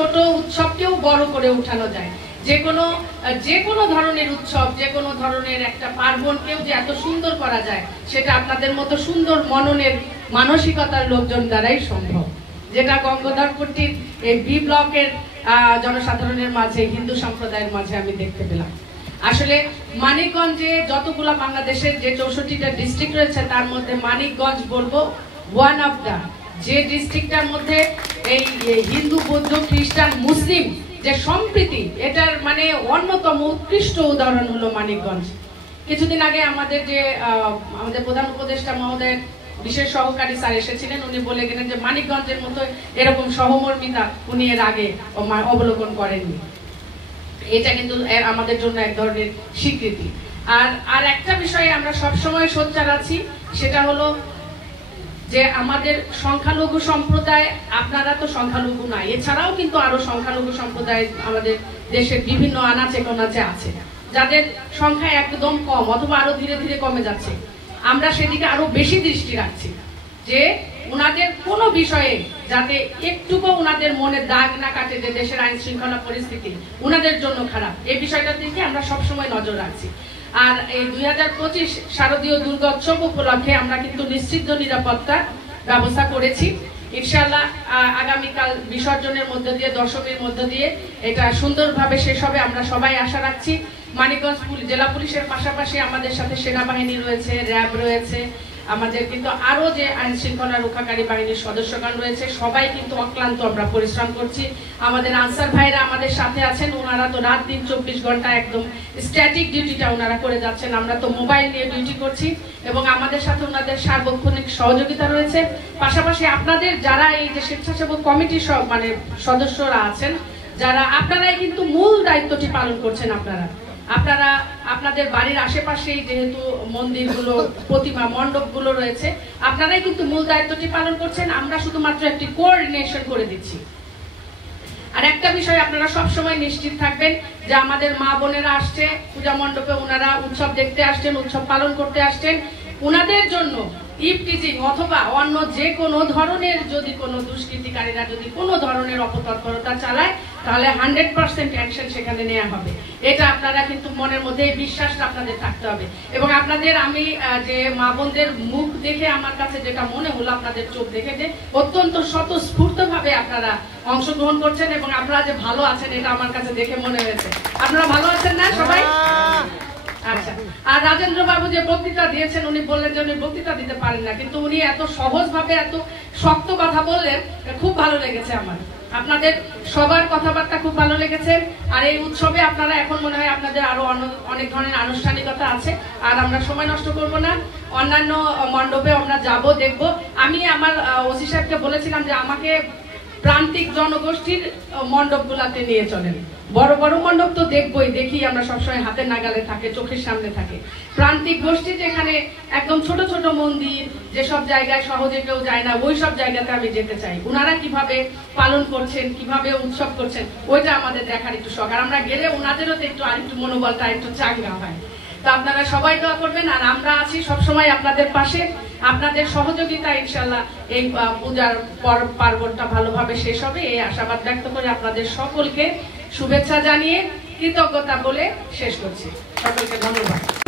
ছোট উৎসবকেও বড় করে উঠানো যায়। যে কোনো ধরনের উৎসব, যে কোনো ধরনের একটা পার্বণকেও যে এত সুন্দর করা যায়, সেটা আপনাদের মতো সুন্দর মননের মানসিকতার লোকজন দ্বারাই সম্ভব, যেটা গঙ্গাধরপট্টির এই বি ব্লকের জনসাধারণের মাঝে, হিন্দু সম্প্রদায়ের মাঝে আমি দেখতে পেলাম। আসলে মানিকগঞ্জে যতগুলা বাংলাদেশের যে 64টা ডিস্ট্রিক্ট রয়েছে, তার মধ্যে মানিকগঞ্জ বলবো ওয়ান অফ দা, যে ডিস্ট্রিক্টটার মধ্যে এই হিন্দু, বৌদ্ধ, খ্রিস্টান, মুসলিম যে সম্প্রীতি, এটার মানে অন্যতম উৎকৃষ্ট উদাহরণ হলো মানিকগঞ্জ। কিছুদিন আগে আমাদের প্রধান উপদেষ্টা মহোদয় বিশেষ সহকারী স্যার এসেছিলেন, উনি বলে গেলেন যে মানিকগঞ্জের মতো এরকম সহমর্মিতা উনি এর আগে অবলোকন করেননি। এটা কিন্তু আমাদের জন্য এক ধরনের স্বীকৃতি। আর একটা বিষয়ে আমরা সবসময় সোচ্চার আছি, সেটা হলো যে আমাদের সংখ্যালঘু সম্প্রদায়, আপনারা তো সংখ্যালঘু না, এছাড়াও কিন্তু আরো সংখ্যালঘু সম্প্রদায় আমাদের দেশের বিভিন্ন আনাচে কোনাচে আছে, যাদের সংখ্যা একদম কম অথবা আরো ধীরে ধীরে কমে যাচ্ছে। আমরা সেদিকে আরো বেশি দৃষ্টি রাখছি যে উনাদের কোনো বিষয়ে যাতে একটুকু উনাদের মনে দাগ না কাটে যে দেশের আইন শৃঙ্খলা পরিস্থিতি উনাদের জন্য খারাপ, এই বিষয়টার দিকে আমরা সবসময় নজর রাখছি। আর এই 2025 শারদীয় দুর্গোৎসব উপলক্ষে আমরা কিন্তু নিশ্চিত নিরাপত্তার ব্যবস্থা করেছি। ইনশাআল্লাহ আগামীকাল বিসর্জনের মধ্য দিয়ে, দশমীর মধ্য দিয়ে এটা সুন্দরভাবে শেষ হবে, আমরা সবাই আশা রাখছি। মানিকগঞ্জ জেলা পুলিশের পাশাপাশি আমাদের সাথে সেনাবাহিনী রয়েছে, র্যাব রয়েছে, আমাদের কিন্তু আরো যে আইন শৃঙ্খলা রক্ষাকারী বাহিনীর সদস্যগণ রয়েছে, সবাই কিন্তু অক্লান্ত আমরা পরিশ্রম করছি। আমাদের আনসার ভাইরা আমাদের সাথে আছেন, ওনারা তো রাত দিন 24 ঘন্টা একদম স্ট্যাটিক ডিউটিটা ওনারা করে যাচ্ছেন, আমরা তো মোবাইল নিয়ে ডিউটি করছি, এবং আমাদের সাথে ওনাদের সার্বক্ষণিক সহযোগিতা রয়েছে। পাশাপাশি আপনাদের যারা এই যে স্বেচ্ছাসেবক কমিটির সদস্যরা আছেন, যারা আপনারাই কিন্তু মূল দায়িত্বটি পালন করছেন। আপনারা আপনাদের বাড়ির আশেপাশেই যেহেতু মন্দিরগুলো, প্রতিমা মণ্ডপগুলো রয়েছে, আপনারাই কিন্তু মূল দায়িত্বটি পালন করছেন, আমরা শুধুমাত্র একটি কোঅর্ডিনেশন করে দিচ্ছি। আর একটা বিষয় আপনারা সবসময় নিশ্চিত থাকবেন যে আমাদের মা বোনেরা আসছে পূজা মণ্ডপে, ওনারা উৎসব দেখতে আসছেন, উৎসব পালন করতে আসছেন, ওনাদের জন্য ইভটিজিং অথবা অন্য যে কোনো ধরনের যদি কোনো দুষ্কৃতিকারীরা যদি কোনো ধরনের অপতৎপরতা চালায়, তাহলে 100% অ্যাকশন সেখানে নেওয়া হবে। এটা আপনারা কিন্তু মনের মধ্যে এই বিশ্বাসটা আপনাদের থাকতে হবে। এবং আপনাদের আমি যে মা বোনদের মুখ দেখে আমার কাছে যেটা মনে হলো, আপনাদের চোখ দেখে যে অত্যন্ত স্বতঃস্ফূর্তভাবে আপনারা অংশগ্রহণ করছেন এবং আপনারা যে ভালো আছেন, এটা আমার কাছে দেখে মনে হয়েছে। আপনারা ভালো আছেন না সবাই? আচ্ছা। আর রাজেন্দ্র বাবু যে বক্তৃতা দিয়েছেন, উনি বললেন যে উনি বক্তৃতা দিতে পারেন না, কিন্তু উনি এত সহজভাবে এত শক্ত কথা বললেন, খুব ভালো লেগেছে আমার। আপনাদের সবার কথাবার্তা খুব ভালো লেগেছে। আর এই উৎসবে আপনারা এখন মনে হয় আপনাদের আরো অনেক ধরনের আনুষ্ঠানিকতা আছে, আর আমরা সময় নষ্ট করব না, অন্যান্য মণ্ডপে আমরা যাব, দেখব। আমি আমার ওসি সাহেবকে বলেছিলাম যে আমাকে প্রান্তিক জনগোষ্ঠীর মণ্ডপগুলাতে নিয়ে চলেন। বড় বড় মণ্ডপ তো দেখি আমরা সবসময় হাতের নাগালে থাকে, চোখের সামনে থাকে। প্রান্তিক গোষ্ঠী যেখানে একদম ছোট ছোট মন্দির, যেসব জায়গায় সহজে কেউ যায় না, ওই সব জায়গাতে আমি যেতে চাই। ওনারা কিভাবে পালন করছেন, কিভাবে উৎসব করছেন, ওইটা আমাদের দেখার একটু শখ। আর আমরা গেলে ওনাদেরও তো আরেকটু মনোবলটা একটু চাঙ্গা হয়। তো আপনারা সবাই দোয়া করবেন, আর আমরা আছি সবসময় আপনাদের পাশে। আপনাদের সহযোগিতা ইনশাল্লাহ এই পূজার পার্বণটা ভালোভাবে শেষ হবে, এই আশাবাদ ব্যক্ত করে আপনাদের সকলকে শুভেচ্ছা জানিয়ে কৃতজ্ঞতা বলে শেষ করছি। সকলকে ধন্যবাদ।